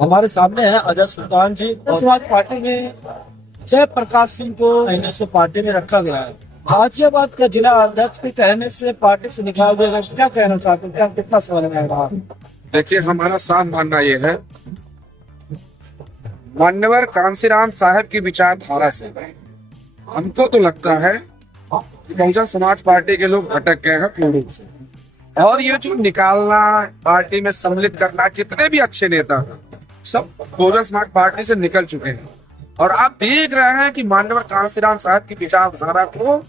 हमारे सामने है अजय सुल्तान जी। समाज पार्टी में जयप्रकाश सिंह को कहने से पार्टी में रखा गया है। गाजियाबाद का जिला अध्यक्ष के कहने से पार्टी से निकाल दिया गया। क्या कहना चाहते हैं, क्या कितना समझ में आ रहा है? देखिए, हमारा साफ मानना ये है, मान्यवर कांसीराम साहब की विचारधारा से हमको तो लगता है कि बहुजन समाज पार्टी के लोग भटक गए हैं पूर्ण रूप से। और ये जो निकालना, पार्टी में सम्मिलित करना, जितने भी अच्छे नेता हैं सब बहुजन समाज पार्टी से निकल चुके हैं। और आप देख रहे हैं कि मान्यवर कांसीराम साहब की विचारधारा को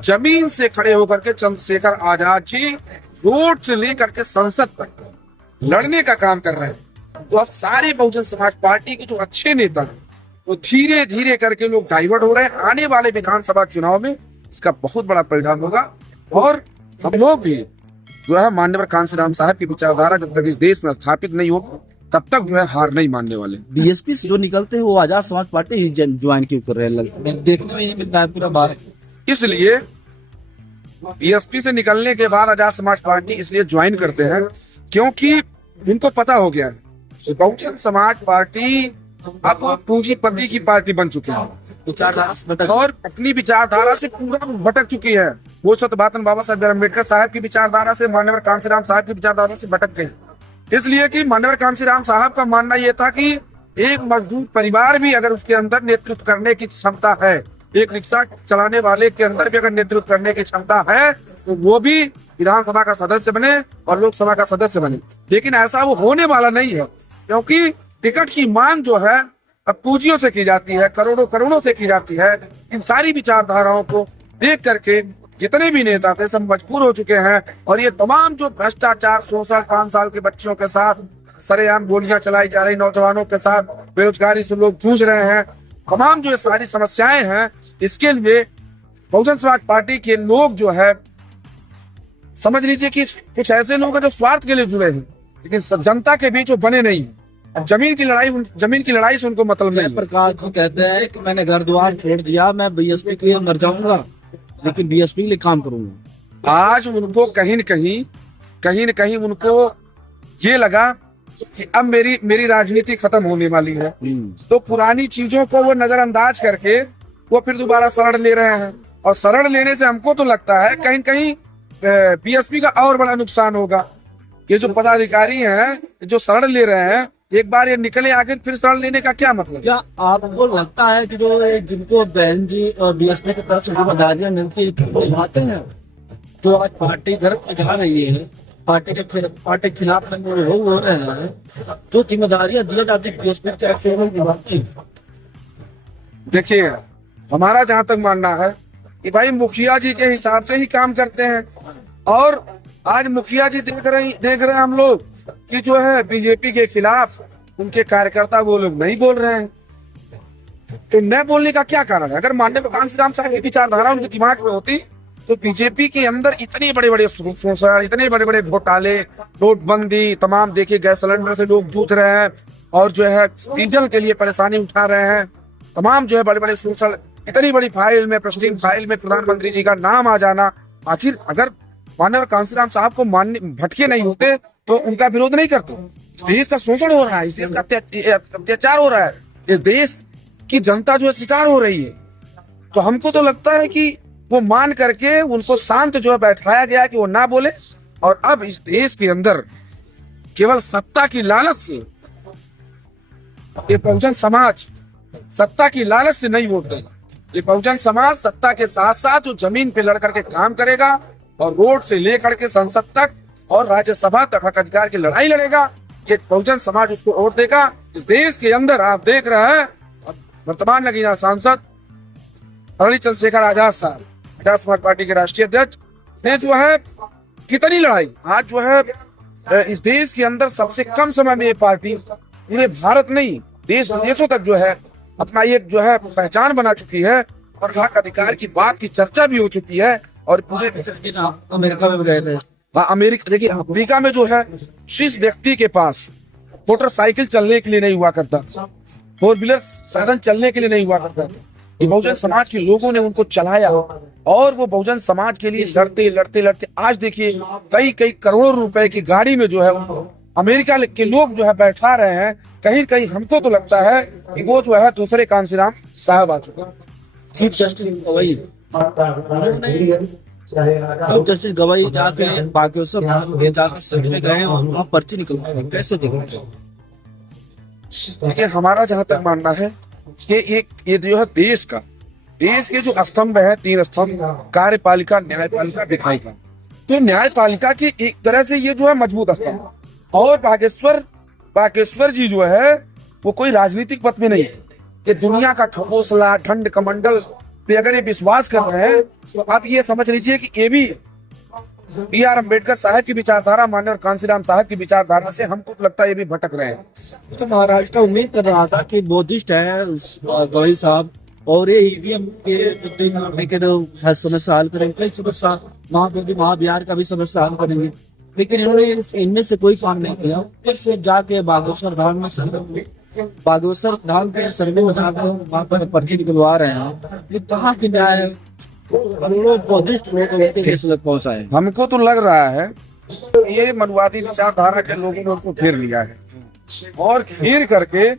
जमीन से खड़े होकर के चंद्रशेखर आजाद जी रोड से लेकर के संसद तक लड़ने का काम कर रहे हैं। तो अब सारे बहुजन समाज पार्टी के जो अच्छे नेता हैं वो धीरे धीरे करके लोग डाइवर्ट हो रहे हैं। आने वाले विधानसभा चुनाव में इसका बहुत बड़ा परिणाम होगा। और हम लोग भी जो है मान्यवर कांसीराम साहब की विचारधारा जब तक इस देश में स्थापित नहीं होगी तब तक जो है हार नहीं मानने वाले। बीएसपी से जो निकलते हैं वो आजाद समाज पार्टी ही ज्वाइन क्यों कर रहे हैं? देखने में ये मिलता है पूरा बात। इसलिए बीएसपी से निकलने के बाद आजाद समाज पार्टी इसलिए ज्वाइन करते हैं क्योंकि इनको पता हो गया है बहुजन समाज पार्टी अब पूंजीपति की पार्टी बन चुकी है, विचारधारा से भटक और अपनी विचारधारा से पूरा भटक चुकी है। वो सत्यबातन बाबा साहब अम्बेडकर साहब की विचारधारा से मान्यवर कांसीराम साहब की विचारधारा से भटक गए। इसलिए कि मान्यवर कांसीराम साहब का मानना यह था कि एक मजदूर परिवार भी अगर उसके अंदर नेतृत्व करने की क्षमता है, एक रिक्शा चलाने वाले के अंदर भी अगर नेतृत्व करने की क्षमता है तो वो भी विधानसभा का सदस्य बने और लोकसभा का सदस्य बने। लेकिन ऐसा वो होने वाला नहीं है क्योंकि टिकट की मांग जो है अब पूंजियों से की जाती है, करोड़ों करोड़ों से की जाती है। इन सारी विचारधाराओं को देख करके जितने भी नेता थे सब मजबूर हो चुके हैं। और ये तमाम जो भ्रष्टाचार 5 साल के बच्चों के साथ सरेआम गोलियां चलाई जा रही, नौजवानों के साथ बेरोजगारी से लोग जूझ रहे हैं, तमाम जो ये सारी समस्याएं हैं, इसके लिए बहुजन समाज पार्टी के लोग जो है समझ लीजिए कि कुछ ऐसे लोग हैं जो स्वार्थ के लिए जुड़े हैं लेकिन जनता के बीच वो बने नहीं। अब जमीन की लड़ाई से उनको मतलब नहीं। जयप्रकाश जी कहते हैं कि मैंने घर द्वार छोड़ दिया, मैं बीएसपी के लिए मर जाऊंगा लेकिन बीएसपी के लिए काम करूंगा। आज उनको कहीं न कहीं उनको ये लगा कि अब मेरी राजनीति खत्म होने वाली है, तो पुरानी चीजों को वो नजरअंदाज करके वो फिर दोबारा शरण ले रहे हैं। और शरण लेने से हमको तो लगता है कहीं कहीं बीएसपी का और बड़ा नुकसान होगा। ये जो पदाधिकारी हैं जो शरण ले रहे हैं, एक बार ये निकले आगे फिर शरण लेने का क्या मतलब? क्या आपको लगता है कि जो जिनको बहन जी और बीएसपी की तरफ से जिम्मेदारियां मिलती निभाते हैं, जो आज पार्टी घर पे जा रही है, पार्टी के खिलाफ लोग हो रहे हैं, जो जिम्मेदारियां दी जाती है बीएसपी की तरफ से निभाते हैं? देखिए, हमारा जहां तक मानना है कि भाई मुखिया जी के हिसाब से ही काम करते हैं। और आज मुखिया जी देख रहे हैं हम लोग कि जो है बीजेपी के खिलाफ उनके कार्यकर्ता वो लोग नहीं बोल रहे हैं। तो न बोलने का क्या कारण है? अगर माननीय कांसीराम साहब की विचारधारा उनके दिमाग में होती तो बीजेपी के अंदर इतने बड़े बड़े शोषण, इतने बड़े बड़े घोटाले, नोटबंदी, तमाम देखिए गैस सिलेंडर से लोग जूझ रहे हैं और जो है डीजल के लिए परेशानी उठा रहे हैं, तमाम जो है बड़े बड़े शोषण, इतनी बड़ी फाइल में, प्रेस्टीज फाइल में प्रधानमंत्री जी का नाम आ जाना। आखिर अगर माननीय कांसीराम साहब को भटके नहीं होते तो उनका विरोध नहीं करते। इस देश का शोषण हो रहा है, इस देश का अत्याचार हो रहा है, इस देश की जनता जो है शिकार हो रही है। तो हमको तो लगता है कि वो मान करके उनको शांत जो है बैठाया गया कि वो ना बोले। और अब इस देश के अंदर केवल सत्ता की लालच से ये बहुजन समाज सत्ता की लालच से नहीं वोट देगा। ये बहुजन समाज सत्ता के साथ साथ जो जमीन पे लड़ करके काम करेगा और रोड से लेकर के संसद तक और राज्यसभा तक हक अधिकार की लड़ाई लड़ेगा। ये बहुजन समाज उसको वोट देगा। इस देश के अंदर आप देख रहे हैं वर्तमान नगीना सांसद अरली चंद्रशेखर आजाद साहब, आजाद समाज पार्टी के राष्ट्रीय अध्यक्ष ने जो है कितनी लड़ाई, आज जो है इस देश के अंदर सबसे कम समय में ये पार्टी पूरे भारत नहीं देश विदेशों तक जो है अपना एक जो है पहचान बना चुकी है और हक अधिकार की बात की चर्चा भी हो चुकी है। और पूरे अमेरिका में गए थे। अमेरिका, देखिए अमेरिका में जो है जिस व्यक्ति के पास मोटरसाइकिल चलने के लिए नहीं हुआ करता, 4 व्हीलर साधन चलने के लिए नहीं हुआ करता, ये बहुजन समाज के लोगों ने उनको चलाया और वो बहुजन समाज के लिए लड़ते लड़ते लड़ते आज देखिए कई करोड़ों रुपए की गाड़ी में जो है अमेरिका के लोग जो है बैठा रहे हैं कहीं कहीं हमको तो लगता है कि वो जो है दूसरे कांशीराम साहब आ चुके हैं। चीफ जस्टिस गवाई चीफ जस्टिस गवाई जाके बागेश्वर धाम में जाके सड़ने गए और वहाँ पर्ची निकलवाए, कैसे निकलते? देखिए हमारा जहां तक मानना है कि ये जो है देश के जो स्तंभ है, 3 स्तंभ, कार्यपालिका, न्यायपालिका, विधायिका। तो न्यायपालिका की एक तरह से ये जो है मजबूत स्तंभ, और बागेश्वर जी जो है वो कोई राजनीतिक पद में नहीं है। ये दुनिया का ठपोसला, ठंड कमंडल पे अगर ये विश्वास कर रहे हैं तो आप ये समझ लीजिए कि ये भी B.R. अम्बेडकर साहब की विचारधारा माननीय कांशीराम साहब की विचारधारा से हमको लगता है ये भी भटक रहे हैं। तो महाराष्ट्र उम्मीद कर रहा था कि बुद्धिस्ट है गवाई साहब, और ये ईवीएम के समस्या हल करेंगे, कई समस्या महाबिहार का भी समस्या हल करेंगे, लेकिन इन्होंने इनमें से कोई काम नहीं किया। फिर से जाके बागेश्वर धाम में सर्वे में जाकर वहाँ पर पर्ची निकलवा रहे हैं। ये कहाँ की न्याय है? बुद्धिस्ट लोग ठेस लग पहुंचाए। हमको तो लग रहा है ये मनुवादी विचारधारा के लोगों ने उनको घेर लिया है, और घेर करके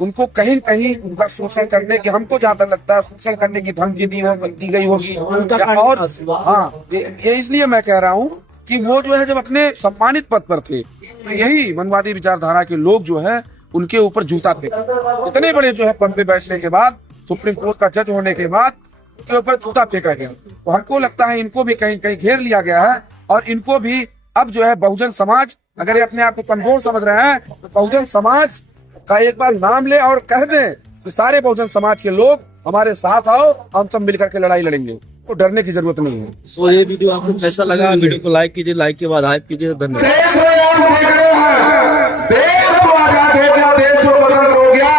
उनको कहीं कहीं उनका शोषण करने की, हमको जहाँ तक लगता है शोषण करने की धमकी दी गई होगी। और हाँ, ये इसलिए मैं कह रहा हूँ कि वो जो है जब अपने सम्मानित पद पर थे तो यही मनवादी विचारधारा के लोग जो है उनके ऊपर जूता फेंका। इतने बड़े जो है पद पे बैठने के बाद, सुप्रीम कोर्ट का जज होने के बाद उनके ऊपर जूता फेंका गया। तो हमको लगता है इनको भी कहीं कहीं घेर लिया गया है, और इनको भी अब जो है बहुजन समाज, अगर ये अपने आप को कमजोर समझ रहे हैं तो बहुजन समाज का एक बार नाम ले और कह दें कि सारे बहुजन समाज के लोग हमारे साथ आओ, हम सब मिलकर के लड़ाई लड़ेंगे, तो डरने की जरूरत नहीं है। तो ये वीडियो आपको कैसा लगा? वीडियो को लाइक कीजिए, लाइक के बाद हाइप कीजिए। धन्यवाद। देश में आप देख रहे हैं, देश तो आजाद हो गया, देश तो स्वतंत्र हो गया,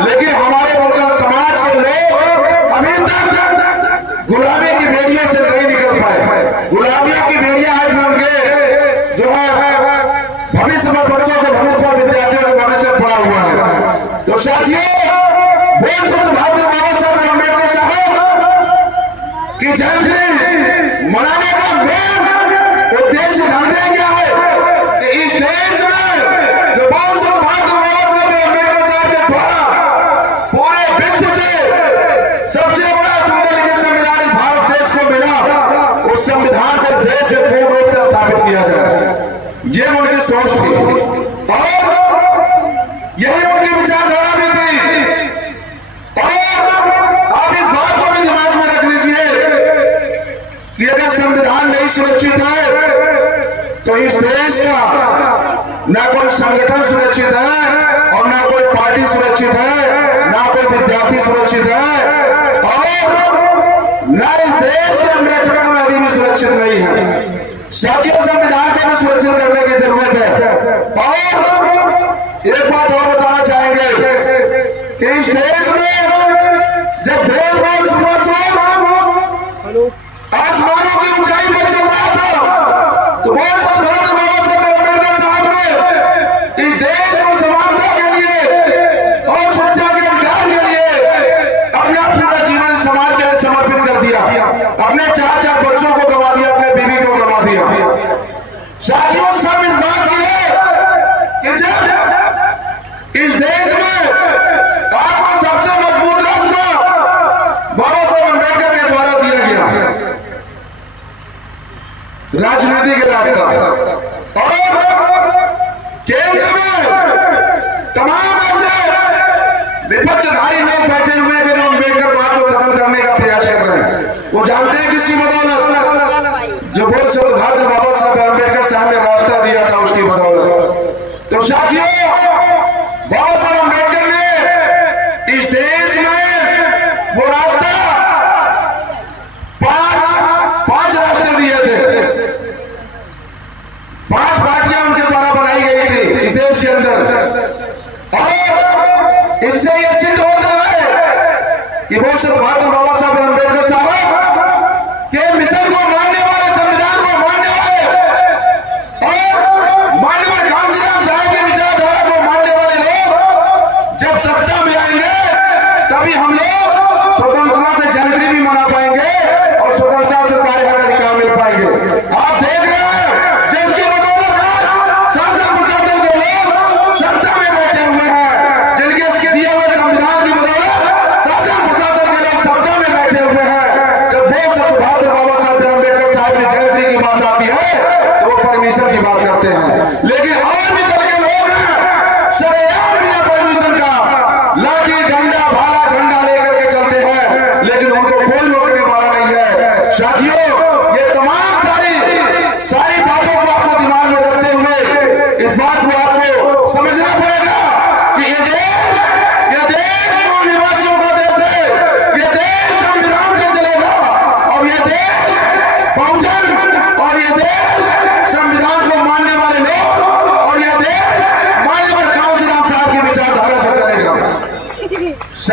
लेकिन हमारे बहुजन समाज के लोग अभी तक गुलामी की भेड़िया से नहीं निकल पाए। गुलामियों की भेड़िया आज उनके जो है भविष्य में, बच्चों के भविष्य में, विद्यार्थियों के भविष्य में पड़ा हुआ है। तो साथियों, बोल सकते बाबा साहब अम्बेडकर साहब की जयंती मनाने का मेन उद्देश्य जानते क्या है कि इस देश में जो बहुत से अम्बेडकर साहब के द्वारा पूरे विश्व से सबसे बड़ा सुंदर लिखित संविधान इस भारत देश को मिला, उस संविधान को देश में पूर्ण रूप से स्थापित किया जाए, ये उनकी सोच थी और यही उनकी विचारधारा भी थी। और आप इस बात को भी दिमाग में रख लीजिए कि अगर संविधान नहीं सुरक्षित है तो इस देश का ना कोई संगठन सुरक्षित है, और ना कोई पार्टी सुरक्षित है, ना कोई विद्यार्थी सुरक्षित है, और ना इस देश के अम्बेडकर भी सुरक्षित नहीं है। साथियों, संविधान को भी सुरक्षित करने की जरूरत है। और एक बात और बताना चाहेंगे कि इस देश में जब भेदभाव आसमानों की ऊंचाई पर चल रहा था, तो बहुत से बाबा साहब अम्बेडकर साहब ने इस देश को समानता के लिए और शिक्षा के अधिकार के लिए अपना पूरा जीवन समाज के लिए समर्पित कर दिया। अपने 4 बच्चों को गंवा दिया, अपने बीवी को गंवा दिया। साथियों, सब इस बात की है कि जब इस देश में आपको सबसे मजबूत रास्ता बाबा साहब अम्बेडकर के द्वारा दिया गया, राजनीति के रास्ता, और केंद्र में तमाम ऐसे विपक्षधारी लोग बैठे हुए हैं जो अम्बेडकर बात को खत्म करने का प्रयास कर रहे हैं। वो जानते हैं किसी बदौलत जो बोल सौभाग्य बाबा साहब अम्बेडकर साहब ने रास्ता दिया था उसकी बदौलत। तो साथियों, बाबा साहब अम्बेडकर ने इस देश में वो रास्ता पांच रास्ते दिए थे। 5 पार्टियां उनके द्वारा बनाई गई थी इस देश के अंदर, और इससे यह सिद्ध होता है कि बहुत से बाबा साहब अम्बेडकर साहब के मिशन को मानने वाले, संविधान को मानने वाले, और माननीय कांशीराम साहब की विचारधारा को मानने वाले लोग जब सत्ता में आएंगे तभी हम लोग स्वतंत्रता से जयंती भी मना पाएंगे और स्वतंत्रता से कार्य का अधिकार मिल पाएंगे। आप देख रहे हैं जिसकी बदौलत शासन प्रशासन के लोग सत्ता में बैठे हुए हैं,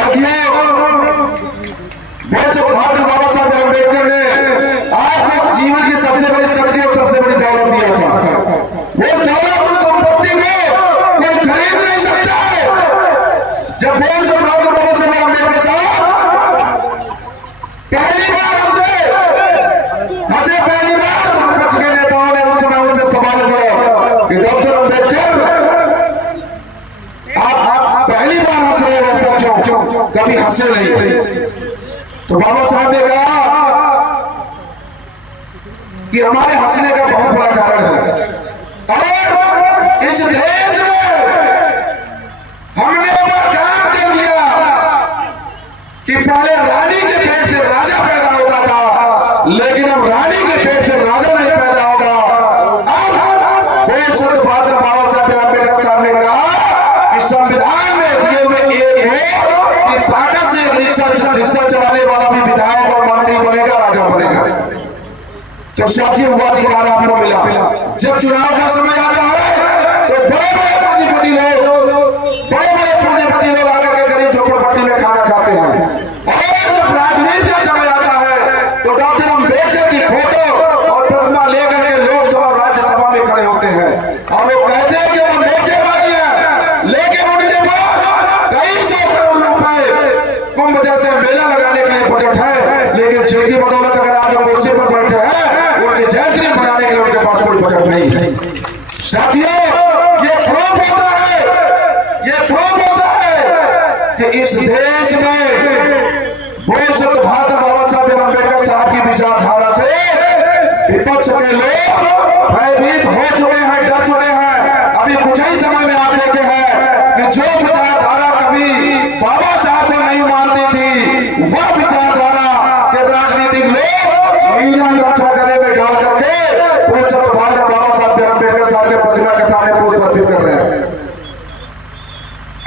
साथियों, डॉक्टर बाबा साहब अम्बेडकर ने आपको जीवन की सबसे बड़ी शक्ति और सबसे बड़ी दौलत दिया था। वो दौलत उस संपत्ति को कोई खरीद नहीं सकता है। जब डॉक्टर बाबा साहब अम्बेडकर साहब पहली बार पहली बार विपक्ष के नेताओं ने उनसे सवाल किया कि डॉक्टर अम्बेडकर आप पहली बार हंस रहे हैं, ऐसा क्यों? कभी हंसे नहीं। तो बाबा साहब ने कहा कि हमारे हंसने का बहुत बड़ा कारण है, और इस देश में हमने अपना काम कर दिया कि पहले रानी के पेट से राजा पैदा होता था, लेकिन अब रानी के पेट से राजा नहीं पैदा होगा। अब बाबा साहब अम्बेडकर साहब ने कहा कि संविधान में दिए हुए एक है कि ताकत से रिक्शा चलाने वाला भी विधायक और मंत्री बनेगा, राजा बनेगा। तो साथियों, वो अधिकार आपको मिला। जब चुनाव का समय आता है तो बड़े बड़े पूंजीपति लोग आकर के गरीब झोपड़पट्टी में खाना खाते हैं, और जब राजनीति का समय आता है तो डॉक्टर अम्बेडकर की फोटो और प्रतिमा लेकर के लोकसभा और राज्यसभा में खड़े होते हैं, और वो कहते हैं कि वो अम्बेडकरवादी है, लेकिन उनके पास कई सौ करोड़ रुपए कुंभ जैसे मेला लगाने के लिए बजट है, लेकिन जिनकी बदौलत अगर आज कुर्सी पर बैठे हैं, उनके जयंती बनाने के लिए उनके पास कोई बजट नहीं है। साथियों, ये प्रूफ होता है कि इस देश में बाबा साहब अम्बेडकर साहब की विचारधारा से विपक्ष के लोग भयभीत हो चुके हैं, डर चुके हैं। अभी कुछ ही समय में आप देखे हैं कि जो विचारधारा कभी बाबा साहब को नहीं मानती थी, वह विचारधारा के राजनीतिक लोग नीला गमछा गले में डाल करके बाबा साहब अम्बेडकर साहब के प्रतिमा के सामने पुष्प अर्पित कर रहे हैं।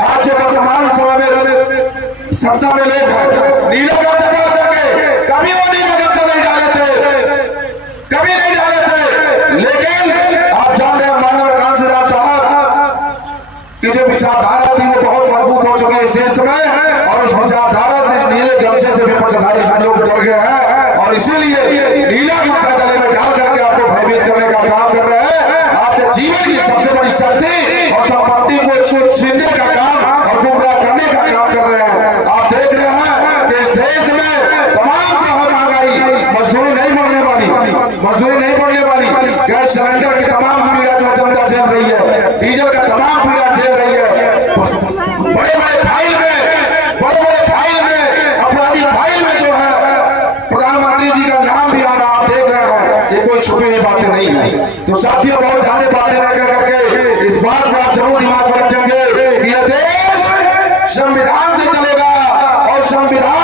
आज जो वर्तमान समय में सत्ता में लोग हैं, नीला गमछा डाल करके कभी वो नीला गमछा नहीं डाले थे, लेकिन आप जान रहे हैं मानव कांशीराम साहब की जो विचारधारा थी वो बहुत मजबूत हो चुकी है इस देश में, और उस विचारधारा से इस नीले गमछे से विपक्षधारी लोग डर गए हैं, और इसीलिए नीला गमछा गले में डाल करके आपको भयभीत करने का काम कर रहे हैं। आपके जीवन की सबसे बड़ी शक्ति और संपत्ति को छीनने का काम और गुमराह करने का काम कर रहे हैं। आप देख रहे हैं कि इस देश में तमाम जो है महंगाई, मजदूरी नहीं बढ़ने वाली, गैस सिलेंडर की तमाम पीड़ा जो जनता झेल रही है, डीजल का तमाम पीड़ा झेल रही है, बड़े बड़े फाइल में अपराधी फाइल में जो है प्रधानमंत्री जी का नाम भी आ रहा, आप देख रहे हैं। ये कोई छुपी हुई बातें नहीं है। तो साथियों, बहुत ज्यादा बातें न कर करके इस बात को आप जरूर दिमाग में रखेंगे कि यह देश संविधान से चलेगा, और संविधान